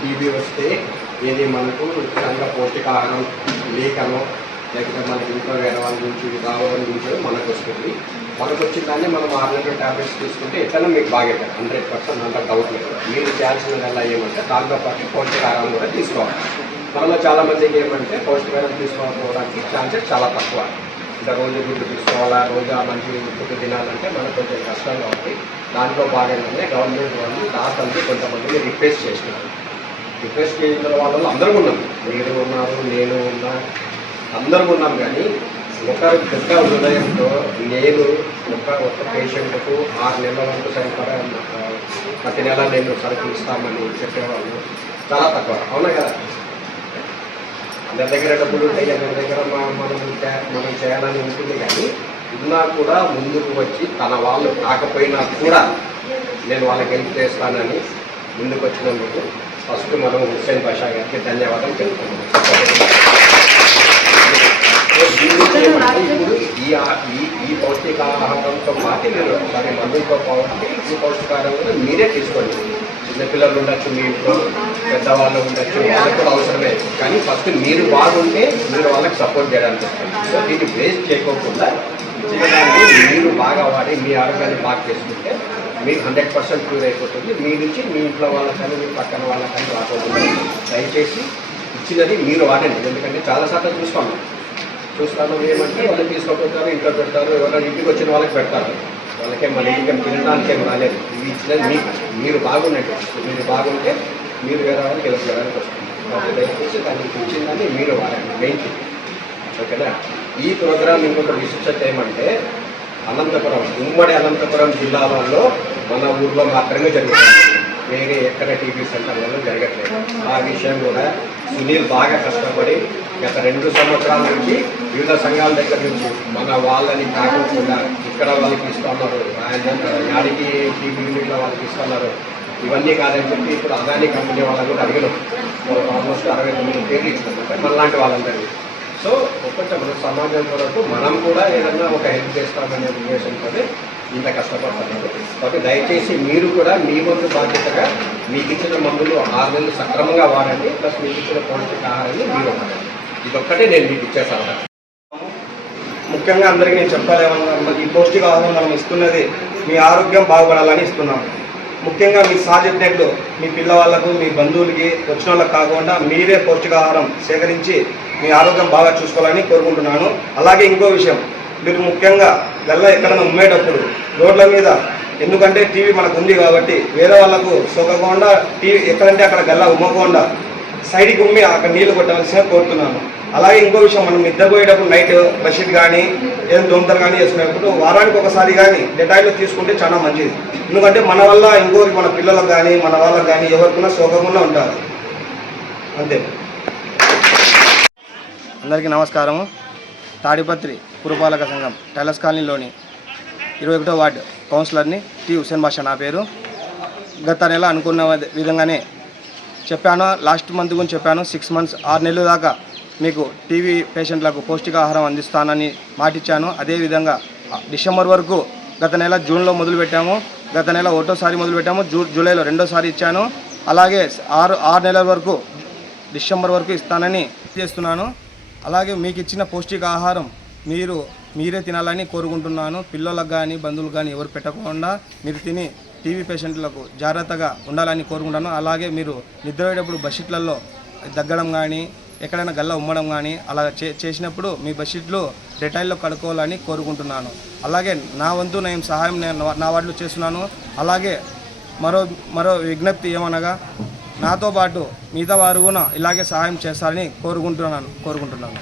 TB వస్తే ఏది మనకు చాలా పౌష్టికాహారం లేకనో లేకపోతే మనకి ఇంట్లో వేరే వాళ్ళ నుంచి రావడం నుంచి మనకు వస్తుంది. మనకు వచ్చిన దాన్ని మనం ఆరు ట్యాబ్లెట్స్ తీసుకుంటే ఎట్లా మీకు బాగా హండ్రెడ్ పర్సెంట్ అంత డౌట్ లేదు. మీరు చేయాల్సిన ఎలా ఏమంటే దాంతో పాటు పౌష్టికాహారం కూడా తీసుకోవాలి. మనలో చాలామందికి ఏమంటే పౌష్టికాహారం తీసుకోకపోవడానికి ఛాన్సెస్ చాలా తక్కువ. ఇంకా రోజు గుడ్డు తీసుకోవాలా రోజు ఆ మంచి గుడ్డు తినాలంటే మనకు కొంచెం కష్టంగా ఉంది. దాంట్లో భాగంగానే గవర్నమెంట్ వాళ్ళు రాష్ట్రానికి కొంతమందిని రిక్వెస్ట్ చేస్తున్నారు. రిక్వెస్ట్ చేసిన వాళ్ళు అందరూ ఉన్నాం మీరు ఉన్నారు నేను ఉన్నా అందరూ ఉన్నాం కానీ ఒక పెద్ద హృదయంతో నేను ఒక ఒక పేషెంట్కు ఆరు నెలల వరకు సరిపడా ప్రతి నెల నేను సరుకులు ఇస్తామని చెప్పేవాళ్ళు చాలా తక్కువ. అవునా కదా? అందరి దగ్గర డబ్బులు ఉంటాయి అందరి దగ్గర మనం మనం చేయాలని ఉంటుంది కానీ ఉన్నా కూడా ముందుకు వచ్చి తన వాళ్ళు కాకపోయినా కూడా నేను వాళ్ళకి హెల్ప్ చేస్తానని ముందుకు వచ్చినందుకు ఫస్ట్ మనం హుస్సేన్ బాషా గారికి ధన్యవాదాలు తెలుపుతున్నాం ఈ ఈ పౌష్టికాహారంతో పాటు నేను దాని మందులతో పాటు ఈ పౌష్టికాహారం కూడా మీరే తీసుకోండి. చిన్నపిల్లలు ఉండొచ్చు మీ ఇంట్లో పెద్దవాళ్ళు ఉండొచ్చు వాళ్ళకి కూడా అవసరమే. కానీ ఫస్ట్ మీరు బాగుంటే మీరు వాళ్ళకి సపోర్ట్ చేయడానికి సో దీన్ని వేస్ట్ చేయకోకుండా చిన్నదాన్ని మీరు బాగా వాడి మీ ఆరోగ్యాన్ని బాగా చేసుకుంటే మీకు హండ్రెడ్ పర్సెంట్ క్యూర్ అయిపోతుంది. మీ నుంచి మీ ఇంట్లో వాళ్ళకని మీ పక్కన వాళ్ళకని రాకుండా దయచేసి ఇచ్చినది మీరు వాడండి. ఎందుకంటే చాలాసార్లు చూస్తాము చూస్తాను ఏమంటే వాళ్ళు తీసుకోపోతారు ఇంట్లో పెడతారు ఎవరైనా ఇంటికి వచ్చిన వాళ్ళకి పెడతారు. వాళ్ళకేం మన ఇంటికి తినడానికి ఏం రాలేదు. ఇవి ఇచ్చినది మీకు మీరు బాగున్నట్టు మీరు బాగుంటే మీరు వేరే వాళ్ళకి హెల్ప్ చేయడానికి వస్తుంది. కాబట్టి దయచేసి దానికి ఇచ్చిందని మీరు వాడండి. మెయిన్ ఓకేనా? ఈ ప్రోగ్రామ్ ఇంకొక విశిష్టత ఏమంటే అనంతపురం ఉమ్మడి అనంతపురం జిల్లాలో మన ఊర్లో మాత్రమే జరుగుతుంది. వేరే ఎక్కడ టీవీ సెంటర్లలో జరగట్లేదు. ఆ విషయం కూడా సునీల్ బాగా కష్టపడి గత రెండు సంవత్సరాల నుంచి వివిధ సంఘాల దగ్గర నుంచి మన వాళ్ళని కాకుండా ఇక్కడ వాళ్ళకి ఇస్తున్నారు ఆయన యాడికి టీవీ యూనిట్లో వాళ్ళకి ఇస్తున్నారు. ఇవన్నీ కాదని చెప్పి ఇప్పుడు అదాని కంపెనీ వాళ్ళని కూడా అడిగినాం. ఆల్మోస్ట్ అరవై తొమ్మిది పేర్లు ఇచ్చినాం మనలాంటి వాళ్ళందరినీ. సో ఒక్కొక్క మన సమాజం కొరకు మనం కూడా ఏదన్నా ఒక హెల్ప్ చేస్తామనే ఉద్దేశంతో ఇంత కష్టపడుతున్నారు కాబట్టి దయచేసి మీరు కూడా మీ వంతు బాధ్యతగా మీకు ఇచ్చిన మందులు ఆరు నెలలు సక్రమంగా వాడండి ప్లస్ మీకు ఇచ్చిన పౌష్టికాహారాన్ని మీరు వాడండి. ఇదొక్కటే నేను మీకు ఇచ్చే సలహా. ముఖ్యంగా అందరికీ నేను చెప్పాలేమన్నా ఈ పౌష్టికాహారం మనం ఇస్తున్నది మీ ఆరోగ్యం బాగుపడాలని ఇస్తున్నాం ముఖ్యంగా మీ సార్ చెప్పినట్లు మీ పిల్లవాళ్ళకు మీ బంధువులకి వచ్చిన వాళ్ళకి కాకుండా మీరే పౌష్టికాహారం సేకరించి మీ ఆరోగ్యం బాగా చూసుకోవాలని కోరుకుంటున్నాను. అలాగే ఇంకో విషయం మీరు ముఖ్యంగా గల్ల ఎక్కడైనా ఉమ్మేటప్పుడు రోడ్ల మీద ఎందుకంటే టీవీ మనకు ఉంది కాబట్టి వేరే వాళ్ళకు సోకకుండా టీవీ ఎక్కడంటే అక్కడ గల్లా ఉమ్మకుండా సైడ్కి ఉమ్మి అక్కడ నీళ్ళు కొట్టవలసిన కోరుతున్నాను. అలాగే ఇంకో విషయం మనం నిద్రపోయేటప్పుడు నైట్ బషీట్ కానీ ఏదైనా దొంతలు కానీ చేసుకునేటప్పుడు వారానికి ఒకసారి కానీ డెటాయిల్ తీసుకుంటే చాలా మంచిది. ఎందుకంటే మన వల్ల ఇంకోరికి మన పిల్లలకు కానీ మన వాళ్ళకి కానీ ఎవరికైనా సోకకుండా ఉంటారు అంతే. అందరికీ నమస్కారము. తాడిపత్రి పురపాలక సంఘం టైలర్స్ కాలనీలోని ఇరవై ఒకటో వార్డు కౌన్సిలర్ని టి. హుసేన్ బాషా నా పేరు. గత నెల అనుకున్న విధంగానే చెప్పాను. లాస్ట్ మంత్ గురించి చెప్పాను. సిక్స్ మంత్స్ ఆరు నెలల దాకా మీకు టీవీ పేషెంట్లకు పౌష్టికాహారం అందిస్తానని మాటిచ్చాను. అదేవిధంగా డిసెంబర్ వరకు గత నెల జూన్లో మొదలుపెట్టాము. గత నెల ఒకటోసారి మొదలుపెట్టాము. జూ జూలైలో రెండోసారి ఇచ్చాను. అలాగే ఆరు ఆరు నెలల వరకు డిసెంబర్ వరకు ఇస్తానని చేస్తున్నాను. అలాగే మీకు ఇచ్చిన పౌష్టికాహారం మీరు మీరే తినాలని కోరుకుంటున్నాను. పిల్లలకు కానీ బంధువులకు కానీ ఎవరు పెట్టకుండా మీరు తిని టీవీ పేషెంట్లకు జాగ్రత్తగా ఉండాలని కోరుకుంటాను అలాగే మీరు నిద్రపోయేటప్పుడు బషీట్లలో దగ్గడం కానీ ఎక్కడైనా గల్ల ఉమ్మడం కానీ అలా చే చేసినప్పుడు మీ బెడ్షీట్లు డెటాయిల్లో కడుక్కోవాలని కోరుకుంటున్నాను. అలాగే నా వంతు నేను సహాయం నేను నా వాటిలో చేస్తున్నాను. అలాగే మరో మరో విజ్ఞప్తి ఏమనగా నాతో పాటు మిగతా వారు కూడా ఇలాగే సహాయం చేస్తారని కోరుకుంటున్నాను కోరుకుంటున్నాను.